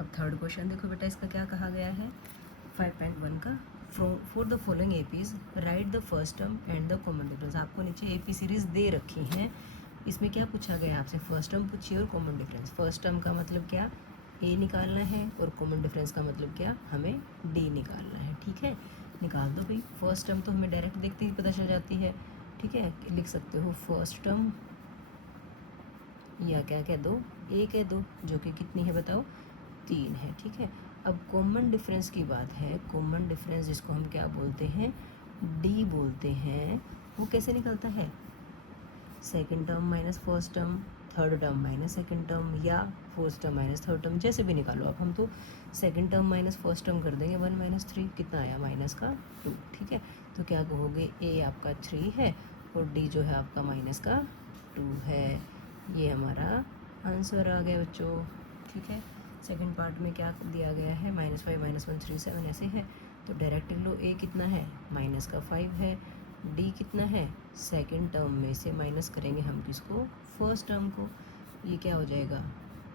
अब third question देखो बेटा, इसका क्या कहा गया है 5.1 का, for the following APs right the first term and the common difference. आपको नीचे एपी सीरीज दे रखी है, इसमें क्या पूछा गया आपसे, फर्स्ट टर्म पूछिए और कॉमन डिफरेंस। फर्स्ट टर्म का मतलब क्या, ए निकालना है, और कॉमन डिफरेंस का मतलब क्या, हमें डी निकालना है। ठीक है, निकाल दो भाई। फर्स्ट टर्म तो हमें डायरेक्ट देखते ही पता चल जाती है। ठीक है, लिख सकते हो फर्स्ट टर्म, या क्या कह दो, ए कह दो, जो कि कितनी है बताओ, 3 है। ठीक है, अब कॉमन डिफरेंस की बात है। कॉमन डिफरेंस जिसको हम क्या बोलते हैं, डी बोलते हैं, वो कैसे निकलता है, second term minus first term, third term minus second term, या fourth term minus third term, जैसे भी निकालो आप। हम तो second term minus first term कर देंगे, 1 माइनस 3 कितना आया, माइनस का 2। ठीक है, तो क्या कहोगे, ए आपका 3 है और डी जो है आपका माइनस का 2 है। ये हमारा आंसर आ गया बच्चों। ठीक है, सेकंड पार्ट में क्या दिया गया है, -5 -1 3 7 ऐसे है, तो डायरेक्ट लो, ए कितना है, माइनस का 5 है, डी कितना है, सेकंड टर्म में से माइनस करेंगे हम किसको, फर्स्ट टर्म को। ये क्या हो जाएगा,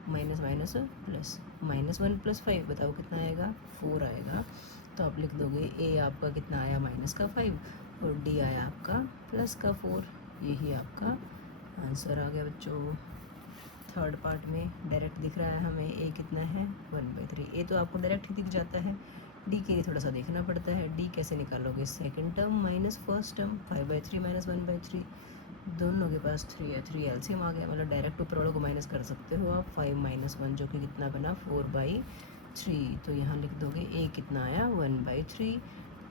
माइनस माइनस प्लस, -1 + 5 बताओ कितना आएगा, 4 आएगा। तो आप लिख दोगे ए आपका कितना आया, माइनस का 5, और डी आया आपका प्लस का 4। यही आपका आंसर आ गया बच्चों। थर्ड पार्ट में डायरेक्ट दिख रहा है हमें, ए कितना है, 1/3। ए तो आपको डायरेक्ट ही दिख जाता है, डी के लिए थोड़ा सा देखना पड़ता है। डी कैसे निकालोगे, second term minus first term, 5/3 - 1/3, दोनों के पास 3 है, 3 एलसीएम आ गया, मतलब डायरेक्ट ऊपर वालों को माइनस कर सकते हो आप। 5 - 1 जो कि कितना बना, 4/3। तो यहाँ लिख दोगे ए कितना आया, 1/3,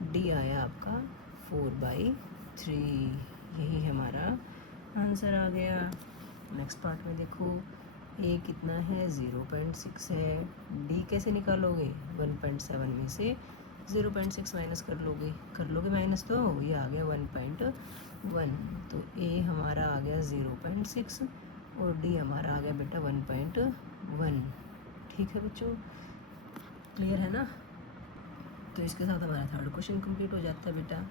डी आया आपका 4/3। यही हमारा आंसर आ गया। नेक्स्ट पार्ट में देखो, ए कितना है, 0.6 है। डी कैसे निकालोगे, 1.7 में से 0.6 माइनस कर लोगे माइनस, तो ये आ गया 1.1। तो ए हमारा आ गया 0.6 और डी हमारा आ गया बेटा 1.1। ठीक है बच्चों, क्लियर है ना। तो इसके साथ हमारा थर्ड क्वेश्चन कंप्लीट हो जाता है बेटा।